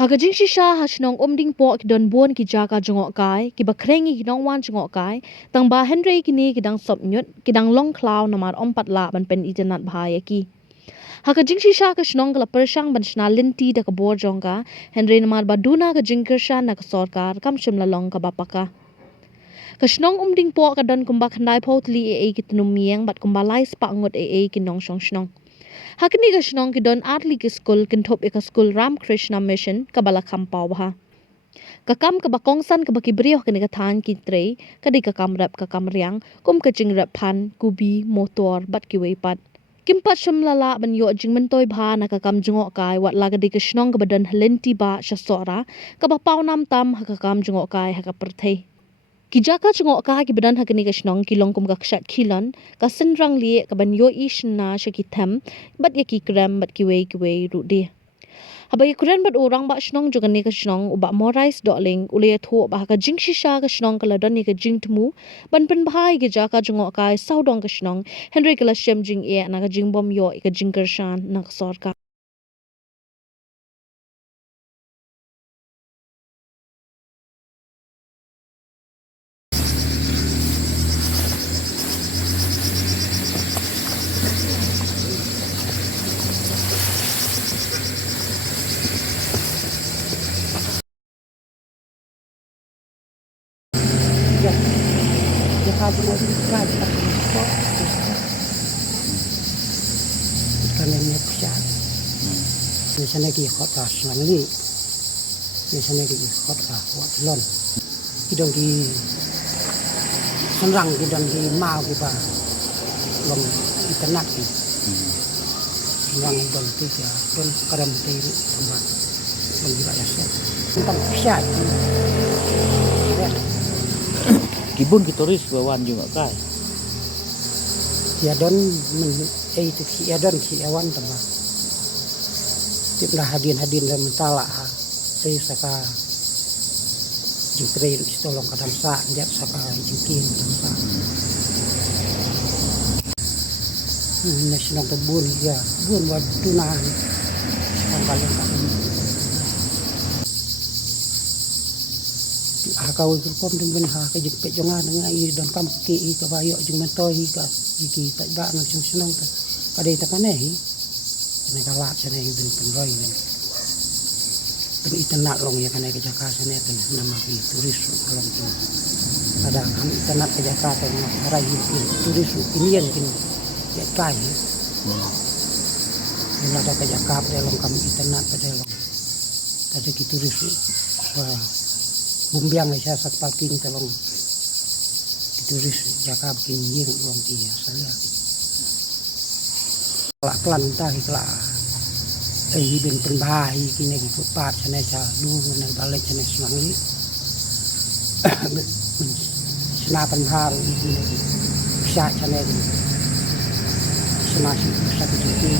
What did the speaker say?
Hagajing shisha hashnong Umdiengpoh ki don buon ki Jaka Jngohkai ki bakrengi ki dong wan Jngohkai tang ba Henry kini ki dang sop Ñiut ki dang long cloud namar ompat la ban pen internet bahaya ki. Hagajing shisha ka shnong kala pershang ban shna linti da ka bor jongka Henry namar baduna ka jingkersha na ka sorkar kam shimla long ka bapaka. Kashnong Umdiengpoh ka don kumba khandai potli ki tunum mieng bat kumba lai spa ngot ki nong shong shnong. Hakini ka shnong ki don atli ki skul kin thop ka skul Ram Krishna Mission ka bala kampaw ha. Kakam ka bakongsan ka bakibriyo ka than ki trey ka di ka kamrap ka kamriang kum ka jingrap pan kubi motor bat ki weipat. Kimpat shimlala ban yo jingmentoy bha na ka kam Jngohkai wat laga di ka shnong ka badan halenti ba sha Sohra ka ba pawnam tam ha ka kam Jngohkai ha ka perthei. Ki Jaka Jngohkai ki badan hakini ka shnong ki longkum ka kshat kilon ka senrang li ka ban yo ishna shaki them bat ya ki kram bat ki wei ru di. Habai kuren bat orang ba shnong jogani ka shnong uba morais doling ule tho ba ka jing shisha ka shnong kala don ni ka jing tmu ban pen bhai ki Jaka Jngohkai saudong ka shnong Henry kala shem jing e na ka jing bom yo ka jing kershan na ka sorka. Jaka Jngohkai kalian ni pusat. Misalnya ki kota Selangli, misalnya ki kota Watlon, kidong ki senrang kidong ki mau ki ba, long internet ki, senrang kidong tiga, don kadang tiru tambah, long juga ya set, tentang pusat. Kibun ki turis bawan Jngohkai. Ya don itu ki ya don ki awan tambah. Tip dah hadin dan mentala ha. Saya saka jingkre tolong kadang sa njat saka jingkin sa. Nasional kebun ya, bun buat tunan. Pangkalan kami. Kau pom dengan ha ke jek pejongan dengan air dan kam ki ka bayo jeng mentoi ka iki tak ba nang sing senong ka kadai ta kanehi ne ka lap sane ben penroi ben ben itenak long ya kanai ke Jaka sane kan nama ki turis long ki ada kam itenak ke Jaka kan rai turis inian kin ya kai ni ada ke Jaka long kam itenak pada long ada ki turis Bumbiang saya sak parking telong dituris Jaka bikin ying long iya salia kelak kelan entah kelak ben penbahi kini di footpath sana sa luhur nang balik sana Selangli senapan baru ini bisa sana di senasi satu juta